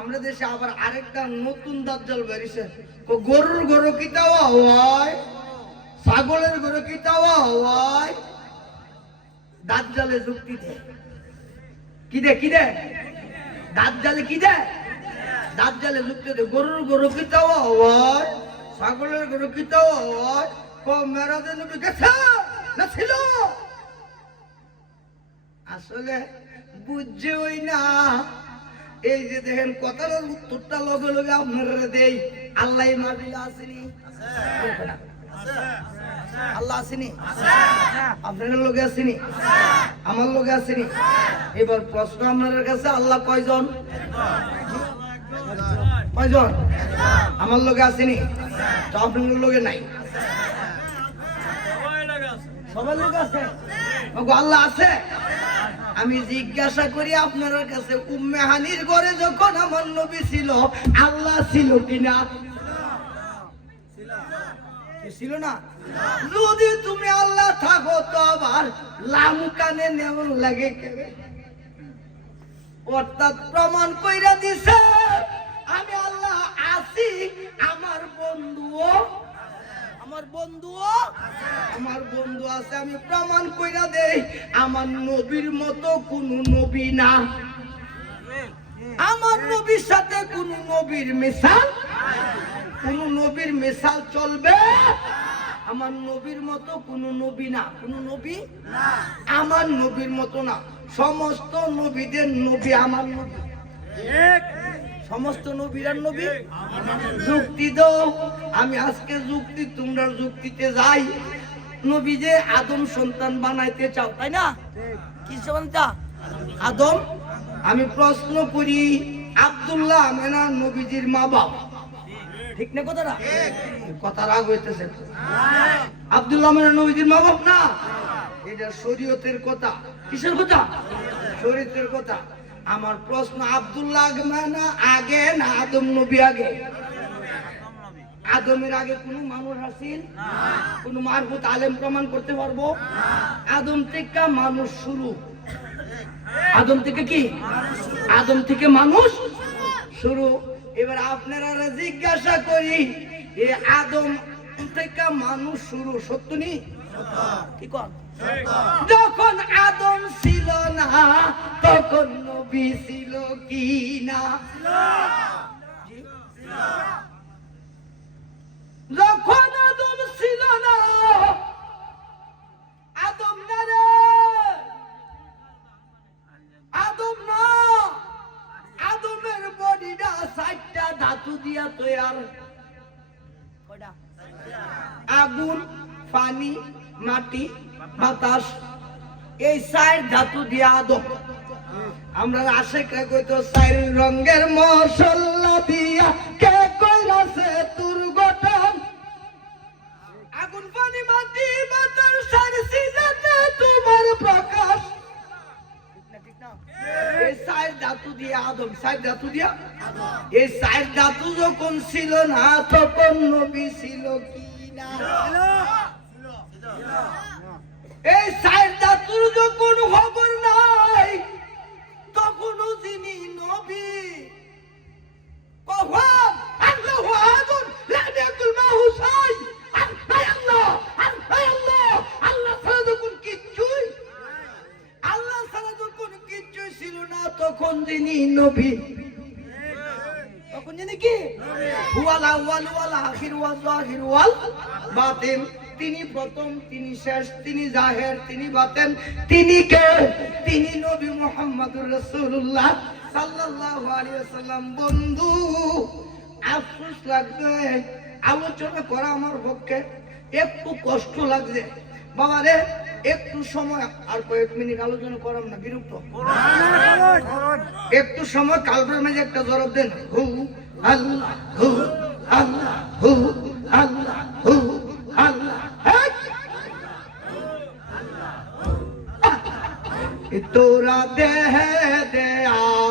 আমরা দেশে আবার আরেকটা নতুন দাজ্জাল বেরিয়েছে। গরুর গরু কি তাওয়া হয়, ছাগলের গরু কি তাওয়া হয়। দাজ্জালে যুক্তি দেয়, কি দে কি দে, দাজ্জালে কি দেয়, দাজ্জালে যুক্তি দেয়। গরুর গরু কি তাওয়া হয়, ছাগলের গরু কি তাওয়া হয়। মেরাজে নবী গেছে না ছিল, আসলে বুঝছে ওই না। এই যে দেখেন কথার উত্তরটা লগে লগে আপনারা দেই। আল্লাহ মাহফিলে আসেনি, আল্লাহ আসেনি, আপনাদের লোকে আসেনি, আমার লোকে আসেনি। এবার প্রশ্ন আপনাদের কাছে, আল্লাহ কয়জন, কয়জন? আমার লোকে আসেনি তো আপনাদের লোকে নাই, সবার লোক আছে। আল্লাহ আছে। আমি জিজ্ঞাসা করি আপনার কাছে, উম্মে হানির ঘরে যখন আমার নবী ছিল আল্লাহ ছিল কিনা? ছিল না? যদি তুমি আল্লাহ থাকো তো আবার লাম কানে নেমন লাগে কেন? অর্থাৎ প্রমাণ কইরা দিছে আমি আল্লাহ আছি। আমার বন্ধুও, আমার বন্ধুও, আমার বন্ধু আছে। আমি প্রমাণ কইরা দেই আমার নবীর মতো কোন নবী না। আমার নবীর সাথে কোন নবীর মিসাল, কোন নবীর মিসাল চলবে? আমার নবীর মতো কোন নবী না, কোন নবী না, আমার নবীর মতো না। সমস্ত নবীদের নবী আমার নবী, সমস্ত নবীর নবী। যুক্তি দাও। আমি আজকে যুক্তি, তোমরা যুক্তিতে যাই। নবী যে আদম সন্তান বানাইতে চাও, তাই না? কি সন্তান? আদম। আমি প্রশ্ন করি, আব্দুল্লাহ আমেনা নবীজির মা বাপ, ঠিক না কথাটা? কথা রাগ হইতেছে। আব্দুল্লাহ আমেনা নবীজির মা বাপ না, এটা শরীয়তের কথা। কিসের কথা? শরীয়তের কথা। আমার প্রশ্ন, আব্দুল্লাহ আমেনা আগে না আদম নবী আগে? আদমের আগে কোন মানুষ আসেন? কোন মারফুত আলেম প্রমাণ করতে পারবো? আদম থেকে মানুষ শুরু। আদম থেকে কি? আদম থেকে মানুষ শুরু। এবার আপনারা জিজ্ঞাসা করি, এ আদম থেকে মানুষ শুরু সত্য নি? কি কর? যখন আদম ছিল না তখন নবী ছিল কি না? যখন আদম ছিল না, আদম না রে, আদম না, আদমের বডিটা ৬০টা ধাতু দিয়া তৈরি। কয়টা? আগুন, পানি, মাটি, বাতাস, এই ৪ ধাতু দিয়া আদম। আমরা আশেকা কইতো ৪ রঙের মশলা দিয়া কে কইরাছে তোর গঠন। আগুন, পানি, মাটি, বাতাস, ৪ সিজাতে তোমার প্রকাশ। ঠিক না? এই ৪ ধাতু দিয়া আদম, ৪ ধাতু দিয়া এই ৪ ধাতু যখন ছিল না তখন নবী ছিল কি না? এই ৪ ধাতুর যখন খবর নাই তখনও যিনি নবী, কখন? আল্লাহু আহাদুন লা ইয়াকুল মাহু শাই। আল্লাহ, আল্লাহ, আল্লাহ ছাড়া যখন কিচ্ছুই, আল্লাহ ছাড়া যখন কিচ্ছুই ছিল না তখন যিনি নবী, তখন যিনি কি? হুয়াল আউয়াল ওয়াল আখির ওয়াল যাহির ওয়াল বাতিন। তিনি প্রথম, তিনি শেষ, তিনি জাহের, তিনি বাতেন। তিনি কে? তিনি নবী মুহাম্মদুর রাসূলুল্লাহ সাল্লাল্লাহু আলাইহি ওয়াসাল্লাম। বন্ধু, আফসোস লাগবে আলোচনা করা আমার পক্ষে, একটু কষ্ট লাগছে বাবা রে। একটু সময়, আর কয়েক মিনিট আলোচনা করাম না, বিরক্ত। একটু সময় কালবের মাঝে একটা জবাব দেন। হু আল্লাহ, হু আল্লাহ, হু আল্লাহ, হু আল্লাহ। তোরা দেহ দে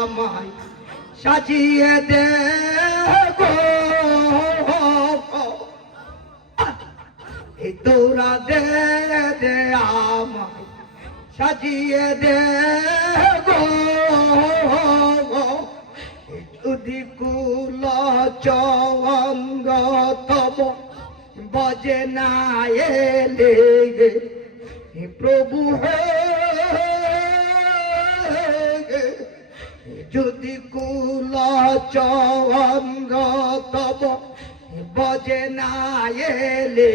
আমায় সাজিয়ে দে গো, তোরা দে দে আমায় সাজিয়ে দে গো। যদি কুল চঙ্গ তব বজে না এলে প্রভু হে, যদি কুল চঙ্গ তব বজে না এলে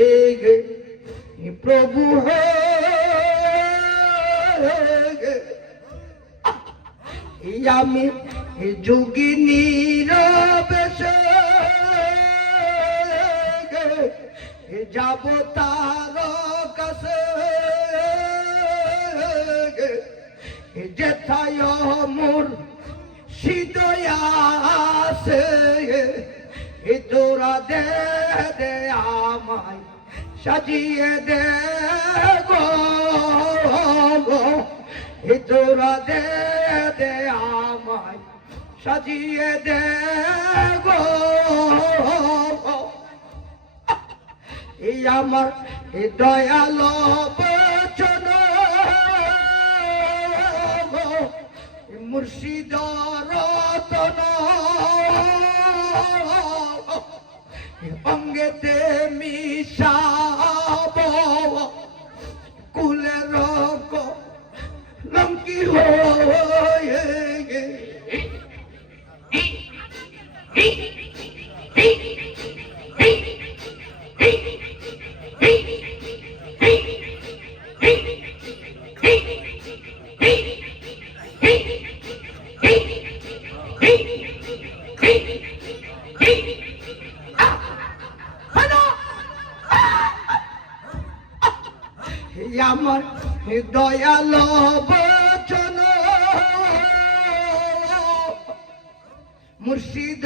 প্রভু হে, আমি যোগিনীর বেশে যাব তার কাছে, যেথায় মোর সিদয়াসে তোরা দে দে আমায় সাজিয়ে দে গো, তোরা দে দে আমায় সাজিয়ে দে গো। এই আমার দয়াল বচন মুর্শিদ রতন, অঙ্গেতে মিশাব কুলের লঙ্কি হয়ে আমার দয়াল বচন মুর্শিদ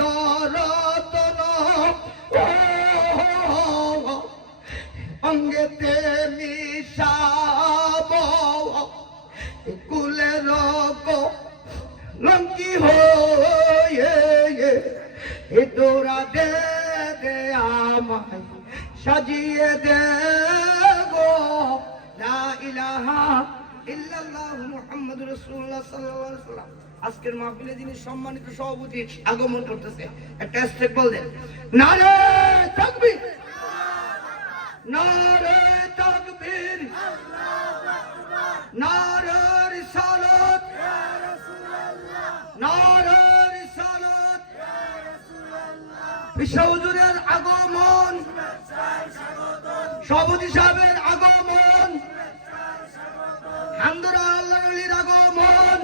রতন, অঙ্গেতে মিশাব কুলের লঙ্কি হয়ে তোরা দে দে আমায় সাজিয়ে দে গো। লা ইলাহা ইল্লাল্লাহু মুহাম্মাদুর রাসূলুল্লাহ সাল্লাল্লাহু আলাইহি ওয়াসাল্লাম। আজকের মাহফিলে যিনি সম্মানিত সভাপতি আগমন করতেছে, একটা ইস্তেকবাল দেন। নারে তাকবীর, নারে তাকবীর, নারে রিসালাত, নারে রিসালাত। বিশ্ব হুজুরের আগমন, সভাপতি সাহেবের আগমন, আন্দরা আল্লাহর ওলির আগমন,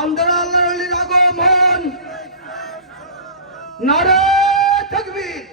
আন্দরা আল্লাহর ওলির আগমন। নারে তাকবীর,